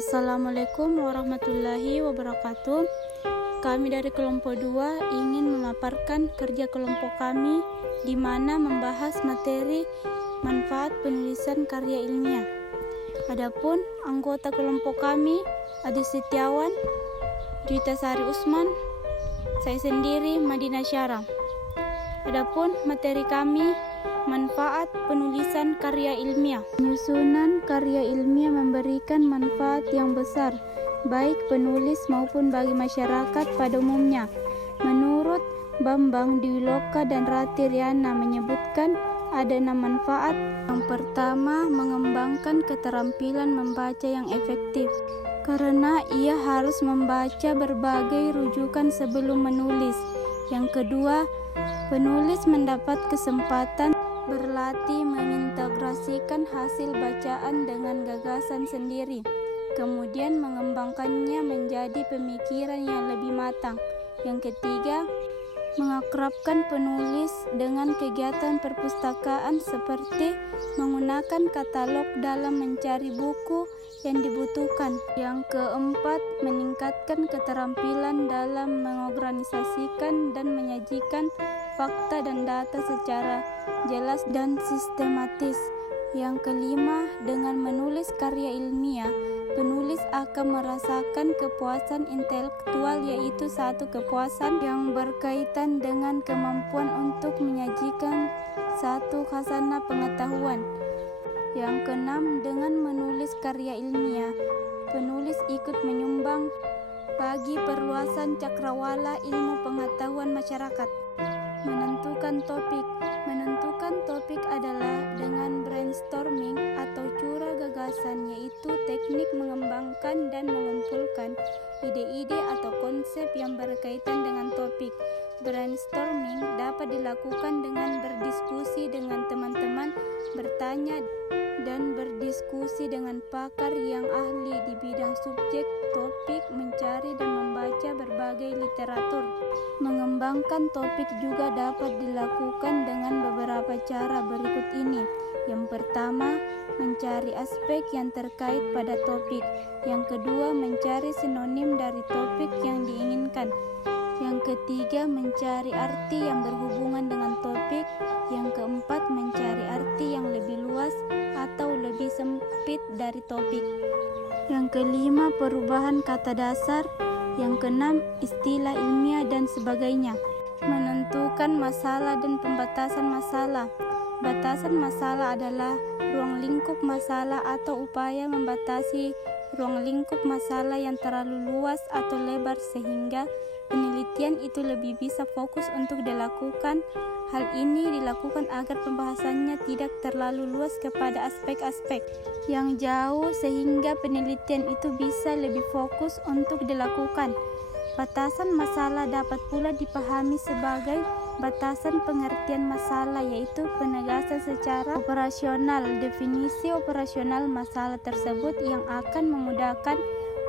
Assalamualaikum warahmatullahi wabarakatuh. Kami dari kelompok 2 ingin memaparkan kerja kelompok kami di mana membahas materi manfaat penulisan karya ilmiah. Adapun anggota kelompok kami Adi Setiawan, Juita Sari Usman, saya sendiri Madinah Syara. Adapun materi kami manfaat penulisan karya ilmiah. Penyusunan karya ilmiah memberikan manfaat yang besar, baik penulis maupun bagi masyarakat pada umumnya. Menurut Bambang Dwiloka dan Rati Riana menyebutkan ada 6 manfaat. Yang pertama, mengembangkan keterampilan membaca yang efektif, karena ia harus membaca berbagai rujukan sebelum menulis. Yang kedua, penulis mendapat kesempatan berlatih mengintegrasikan hasil bacaan dengan gagasan sendiri, kemudian mengembangkannya menjadi pemikiran yang lebih matang. Yang ketiga, mengakrabkan penulis dengan kegiatan perpustakaan seperti menggunakan katalog dalam mencari buku yang dibutuhkan. Yang keempat, meningkatkan keterampilan dalam mengorganisasikan dan menyajikan fakta dan data secara jelas dan sistematis. Yang kelima, dengan menulis karya ilmiah, penulis akan merasakan kepuasan intelektual, yaitu satu kepuasan yang berkaitan dengan kemampuan untuk menyajikan satu khasanah pengetahuan. Yang keenam, dengan menulis karya ilmiah, penulis ikut menyumbang bagi perluasan cakrawala ilmu pengetahuan masyarakat. Menentukan topik adalah dengan brainstorming atau curah gagasan, yaitu teknik mengembangkan dan mengumpulkan ide-ide atau konsep yang berkaitan dengan topik. Brainstorming dapat dilakukan dengan berdiskusi dengan teman-teman, bertanya dan berdiskusi dengan pakar yang ahli di bidang subjek topik, mencari dan membaca berbagai literatur. Mengembangkan topik juga dapat dilakukan dengan beberapa cara berikut ini. Yang pertama, mencari aspek yang terkait pada topik. Yang kedua, mencari sinonim dari topik yang diinginkan. Yang ketiga, mencari arti yang berhubungan dengan topik. Yang keempat, mencari arti yang lebih luas atau lebih sempit dari topik. Yang kelima, perubahan kata dasar. Yang keenam, istilah ilmiah dan sebagainya. Menentukan masalah dan pembatasan masalah. Batasan masalah adalah ruang lingkup masalah atau upaya membatasi ruang lingkup masalah yang terlalu luas atau lebar sehingga penelitian itu lebih bisa fokus untuk dilakukan. Hal ini dilakukan agar pembahasannya tidak terlalu luas kepada aspek-aspek yang jauh sehingga penelitian itu bisa lebih fokus untuk dilakukan. Batasan masalah dapat pula dipahami sebagai batasan pengertian masalah, yaitu penegasan secara operasional definisi operasional masalah tersebut yang akan memudahkan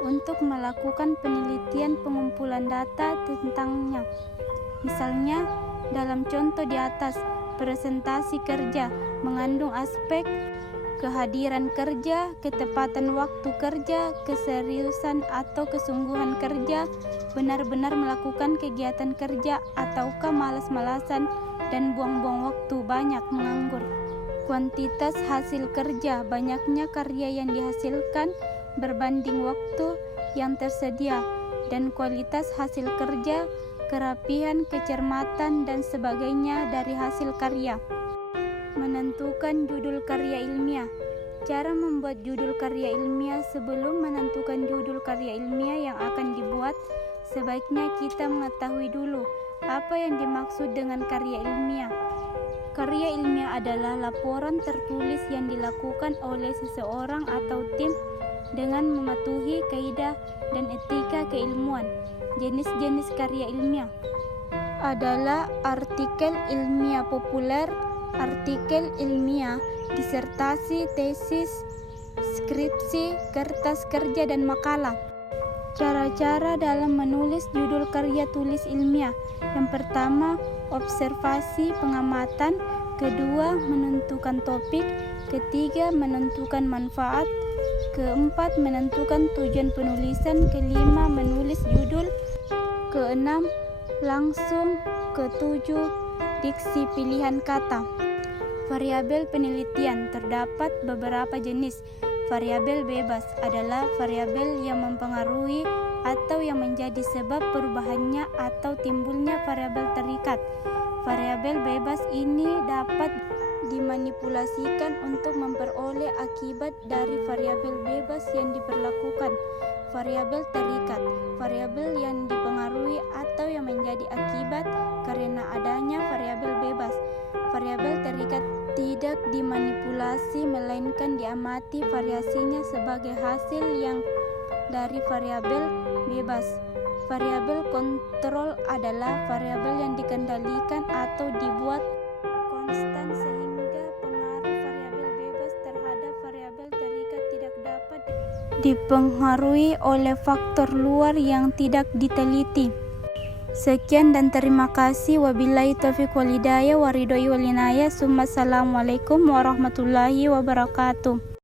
untuk melakukan penelitian pengumpulan data tentangnya. Misalnya, dalam contoh di atas, presentasi kerja mengandung aspek kehadiran kerja, ketepatan waktu kerja, keseriusan atau kesungguhan kerja, benar-benar melakukan kegiatan kerja, ataukah malas-malasan dan buang-buang waktu banyak menganggur. Kuantitas hasil kerja, banyaknya karya yang dihasilkan berbanding waktu yang tersedia, dan kualitas hasil kerja, kerapihan, kecermatan, dan sebagainya dari hasil karya. Menentukan judul karya ilmiah. Cara membuat judul karya ilmiah. Sebelum menentukan judul karya ilmiah yang akan dibuat, sebaiknya kita mengetahui dulu apa yang dimaksud dengan karya ilmiah. Karya ilmiah adalah laporan tertulis yang dilakukan oleh seseorang atau tim dengan mematuhi kaidah dan etika keilmuan. Jenis-jenis karya ilmiah adalah artikel ilmiah populer, artikel ilmiah, disertasi, tesis, skripsi, kertas kerja, dan makalah. Cara-cara dalam menulis judul karya tulis ilmiah. Yang pertama, observasi pengamatan. Kedua, menentukan topik. Ketiga, menentukan manfaat. Keempat, menentukan tujuan penulisan. Kelima, menulis judul. Keenam, langsung. Ketujuh, diksi pilihan kata. Variabel penelitian. Terdapat beberapa jenis. Variabel bebas adalah variabel yang mempengaruhi atau yang menjadi sebab perubahannya atau timbulnya variabel terikat. Variabel bebas ini dapat dimanipulasikan untuk memperoleh akibat dari variabel bebas yang diperlakukan. Variabel terikat, variabel yang dipengaruhi atau yang menjadi akibat karena adanya variabel bebas. Variabel terikat tidak dimanipulasi melainkan diamati variasinya sebagai hasil yang dari variabel bebas. Variabel kontrol adalah variabel yang dikendalikan atau dibuat konstan sehingga pengaruh variabel bebas terhadap variabel terikat tidak dapat dipengaruhi oleh faktor luar yang tidak diteliti. Sekian dan terima kasih. Wabillahi taufiq wal hidayah wa ridhoi wal inayah. Assalamualaikum warahmatullahi wabarakatuh.